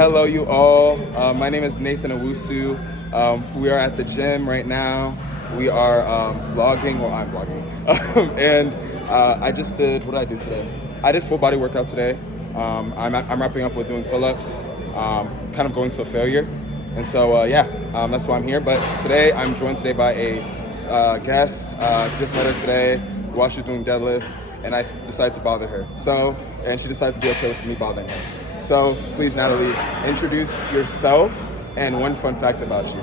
Hello, you all. My name is Nathan Owusu. We are at the gym right now. We are vlogging. Well, I'm vlogging. And I just did, what did I do today? I did full body workout today. I'm wrapping up with doing pull-ups, kind of going to a failure. And so, that's why I'm here. But today, I'm joined today by a guest. Just met her today while she was doing deadlift. And I decided to bother her. And she decided to be okay with me bothering her. So please, Natalie, introduce yourself and one fun fact about you.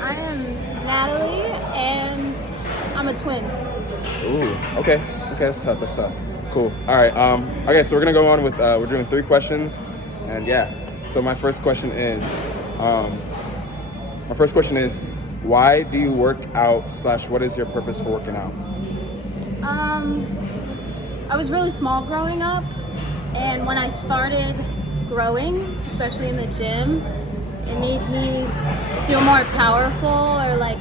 I am Natalie, and I'm a twin. Ooh, okay, that's tough. Cool. All right. Okay, so we're gonna go on with we're doing 3 questions, and yeah. So my first question is, why do you work out / what is your purpose for working out? I was really small growing up, and when I started growing, especially in the gym, it made me feel more powerful, or like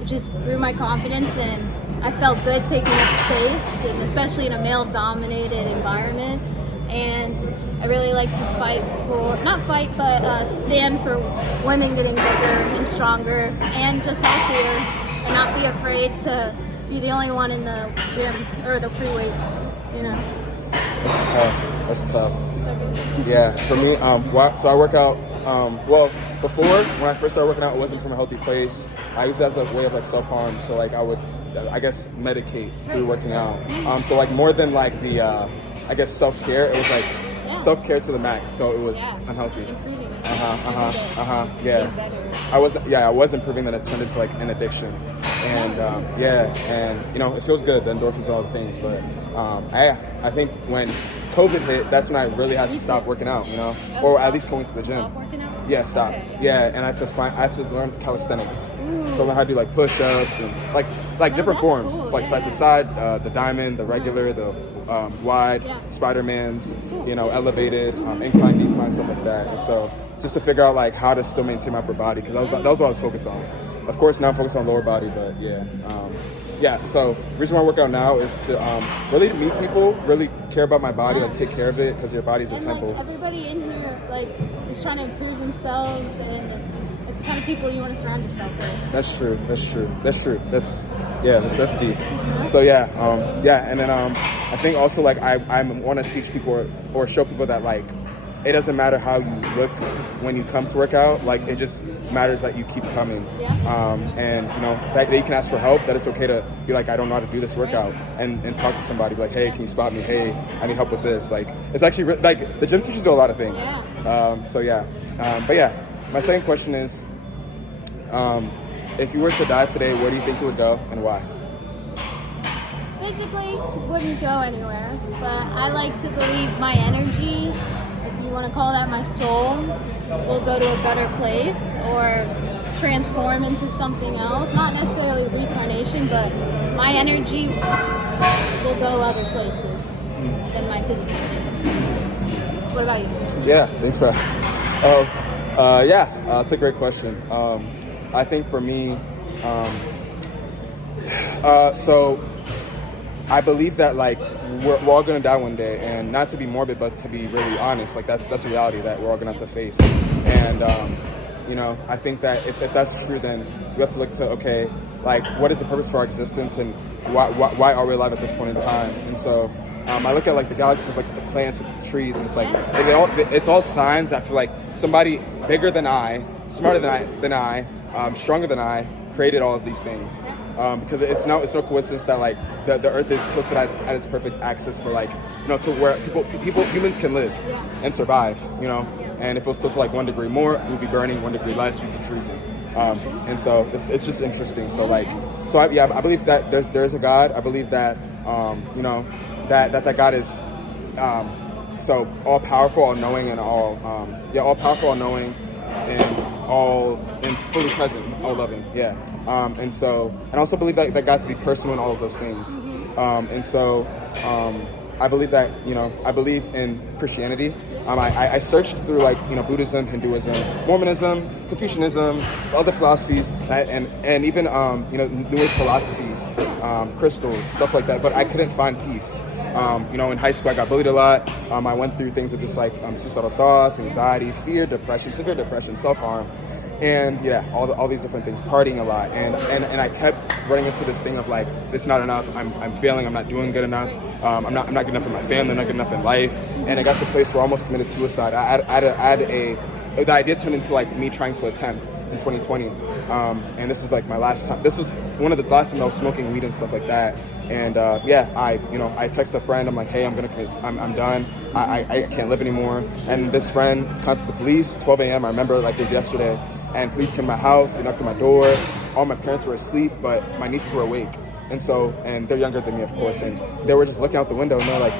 it just grew my confidence, and I felt good taking up space, and especially in a male-dominated environment. And I really like to stand for women getting bigger and stronger and just healthier, and not be afraid to be the only one in the gym or the free weights, you know. That's tough. Yeah, for me, so I work out, before, when I first started working out, it wasn't from a healthy place. I used it as a way of like self-harm, so like I would, medicate through working out. So like more than like the, self-care, it was like self-care to the max, so it was unhealthy. Yeah. I was improving, then it turned into like an addiction. And and it feels good, the endorphins and all the things, but I think when COVID hit, that's when I really had to stop working out, or at least going to the gym. Yeah, stop. Yeah, and I had to learn calisthenics. So I learned how to do like push-ups and like different forms, like side to side, the diamond, the regular, the wide, Spider-Mans, elevated, incline, decline, stuff like that. And so just to figure out like how to still maintain my upper body, because that was what I was focused on. Of course, now I'm focused on lower body, but so the reason why I work out now is to really meet people, really care about my body, like take care of it, because your body's a temple. Like, everybody in here is trying to improve themselves, and it's the kind of people you want to surround yourself with. That's true. That's deep. So and then I think also like I want to teach people or show people that like it doesn't matter how you look when you come to work out. Like, it just matters that you keep coming. And, that you can ask for help, that it's okay to be like, I don't know how to do this workout, and talk to somebody, be like, hey, can you spot me? Hey, I need help with this. Like, it's actually, the gym teaches you a lot of things. My second question is, if you were to die today, where do you think you would go and why? Physically, wouldn't go anywhere, but I like to believe my energy, if you want to call that my soul, will go to a better place or transform into something else. Not necessarily reincarnation, but my energy will go other places than my physical state. What about you? Yeah, thanks for asking. That's a great question. I think for me, so I believe that like we're all gonna die one day, and not to be morbid, but to be really honest, like that's a reality that we're all gonna have to face. And I think that if that's true, then we have to look to, okay, like what is the purpose for our existence, and why are we alive at this point in time? And so I look at like the galaxies, like the plants, the trees, and it's like it's all signs that feel like somebody bigger than I, smarter than I, stronger than I, created all of these things, because it's no coincidence that like the Earth is tilted at its perfect axis for like to where humans can live and survive, and if it was tilted like 1 degree more, we'd be burning, 1 degree less, we'd be freezing, and so it's just interesting. So I believe that there's a God. I believe that that God is so all powerful, all knowing, and all powerful, all knowing, and fully present, all loving, and I also believe that God to be personal in all of those things, I believe that I believe in Christianity. I searched through like Buddhism, Hinduism, Mormonism, Confucianism, other philosophies, and even New Age philosophies, crystals, stuff like that, but I couldn't find peace. In high school I got bullied a lot. I went through things of just like suicidal thoughts, anxiety, fear, depression, severe depression, self-harm. And yeah, all these different things, partying a lot, and I kept running into this thing of like, it's not enough. I'm failing. I'm not doing good enough. I'm not good enough for my family. I'm not good enough in life. And it got to a place where I almost committed suicide. The idea turned into like me trying to attempt in 2020. And this was like my last time. This was one of the last times I was smoking weed and stuff like that. And I text a friend. I'm like, hey, I'm done. I can't live anymore. And this friend contacted the police. 12 a.m. I remember like it was yesterday. And police came to my house, they knocked on my door. All my parents were asleep, but my nieces were awake. And they're younger than me, of course. And they were just looking out the window, and they're like,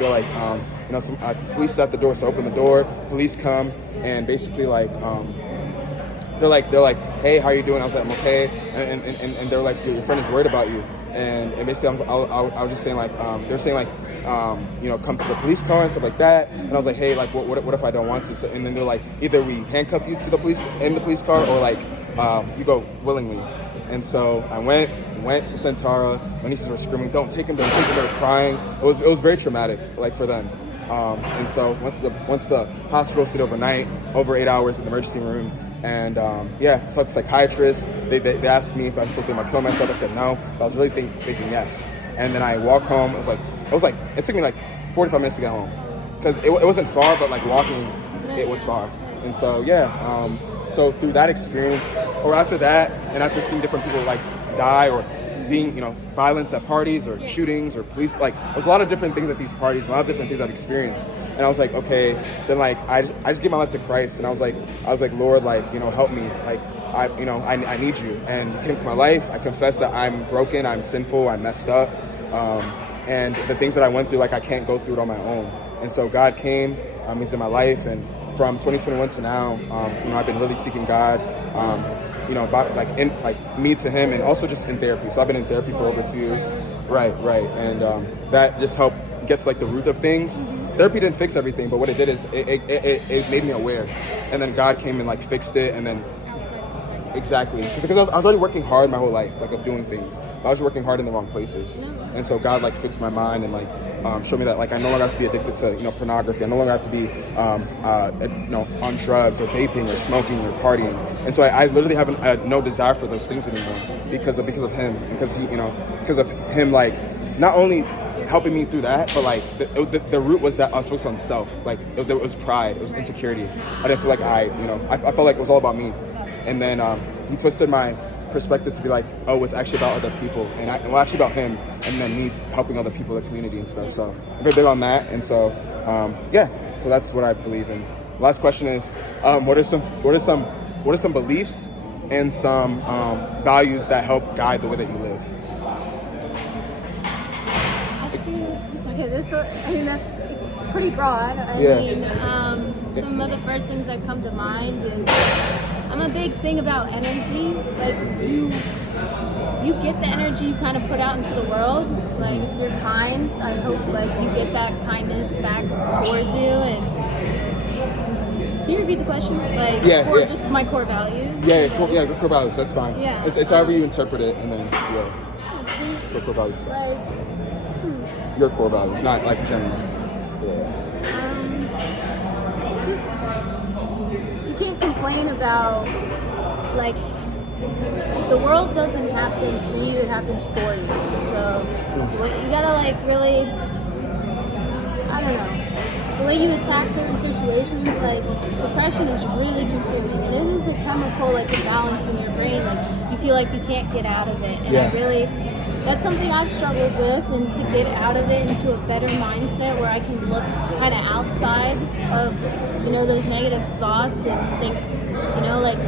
some police at the door. So I open the door, police come, and basically like, they're like, hey, how are you doing? I was like, I'm okay. And they're like, your friend is worried about you. And basically, I was just saying like, they're saying like, come to the police car and stuff like that. And I was like, hey, like, what if I don't want to? So, and then they're like, either we handcuff you to the police car, or like, you go willingly. And so I went to Sentara. My nieces were screaming, don't take him. They were crying. It was very traumatic, like, for them. And so once the hospital stayed overnight, over 8 hours in the emergency room. And I saw the psychiatrist. They asked me if I'm still thinking about killing myself. I said no. But I was really thinking yes. And then I walked home. It took me like 45 minutes to get home, because it wasn't far, but like walking, it was far. And so so through that experience, or after that, and after seeing different people like die, or being, violence at parties, or shootings, or police, like there's a lot of different things at these parties, a lot of different things I've experienced. And I was like, okay, then like I just gave my life to Christ, and I was like, Lord, like, help me, like I need you. And He came to my life. I confess that I'm broken, I'm sinful, I'm messed up. And the things that I went through, like, I can't go through it on my own. And so God came, He's in my life, and from 2021 to now, I've been really seeking God, about like me to Him, and also just in therapy. So I've been in therapy for over 2 years. Right. And that just helped get to like the root of things. Therapy didn't fix everything, but what it did is it made me aware. And then God came and like fixed it, and then exactly, because I was already working hard my whole life, like, of doing things. But I was working hard in the wrong places, and so God like fixed my mind and like showed me that like I no longer have to be addicted to pornography. I no longer have to be on drugs or vaping or smoking or partying. And so I literally have no desire for those things anymore because of Him, and because of Him, like, not only helping me through that, but like the root was that I was focused on self. Like it was pride, it was insecurity. I didn't feel like I felt like it was all about me. And then He twisted my perspective to be like, oh, it's actually about other people, and actually about Him, and then me helping other people in the community and stuff. So I'm very big on that, and so so that's what I believe in. Last question is, what are some beliefs and some values that help guide the way that you live? That's pretty broad. Some of the first things that come to mind is, I'm a big thing about energy. Like, you get the energy you kind of put out into the world. Like, if you're kind, I hope like you get that kindness back towards you. And can you repeat the question? Like, just my core values. Core values. That's fine. Yeah, it's however you interpret it, and then so core values. Like, your core values, not like general. You can't complain about, like, the world doesn't happen to you, it happens for you. So you gotta like really, I don't know, the way you attack certain situations, like depression is really consuming, and it is a chemical like imbalance in your brain. Like, you feel like you can't get out of it, and that's something I've struggled with, and to get out of it into a better mindset where I can look kind of outside of, those negative thoughts and think, like,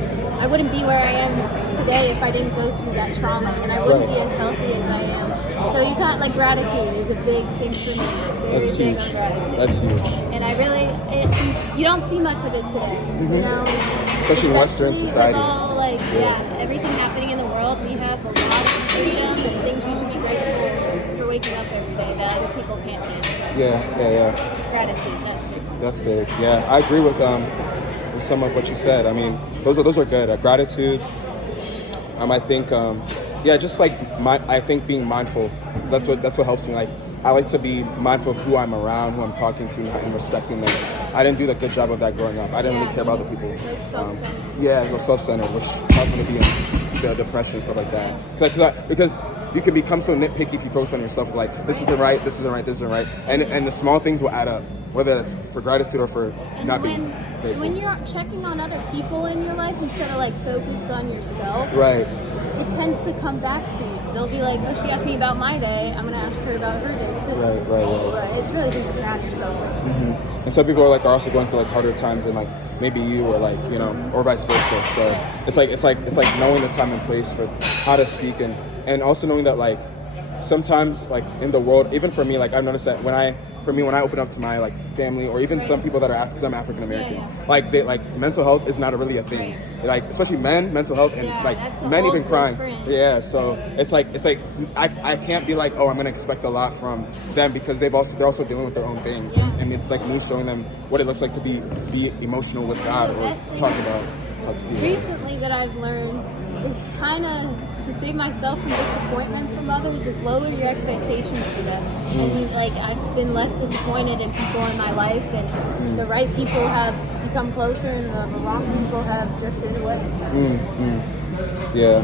I wouldn't be where I am today if I didn't go through that trauma, and I wouldn't be as healthy as I am. So you got like gratitude is a big thing for me. That's huge. On gratitude. That's huge. And I really, you don't see much of it today. Especially in Western society. With all, everything happening in the world, we have a lot of freedom and things we should be grateful for waking up every day that other people can't do. Yeah. Gratitude, that's big. That's big. Yeah, I agree with some of what you said. I mean, those are good. Gratitude. I think, just like I think being mindful. That's what helps me. Like I like to be mindful of who I'm around, who I'm talking to, and respecting them. I didn't do a good job of that growing up. I didn't really care about other people. Like self-centered. Yeah, go self-centered, which caused me to be in depression and stuff like that. Because you can become so nitpicky if you focus on yourself. Like, this isn't right, this isn't right, this isn't right, and the small things will add up, whether that's for gratitude or for And not being grateful. when you're checking on other people in your life instead of like focused on yourself, Right. it tends to come back to you. They'll be like, oh, she asked me about my day, I'm gonna ask her about her day too. Right. But it's really good to surround yourself with. And some people are also going through like harder times than like maybe you or like, you know, or vice versa. So it's like knowing the time and place for how to speak and also knowing that like sometimes like in the world, even for me, like I've noticed that when I open up to my like family or even some people that are because I'm African American, like mental health is not really a thing. Like especially men, mental health and like that's a men whole even crying. different- Yeah, so it's like I can't be like, oh, I'm gonna expect a lot from them because they're also dealing with their own things, and it's like me showing them what it looks like to be emotional with God The or best thing talk to people. Recently that I've learned is kind of to save myself from disappointment from others is lower your expectations for them. I mean, like I've been less disappointed in people in my life, and the right people have become closer, and the wrong people have drifted away. So. Yeah.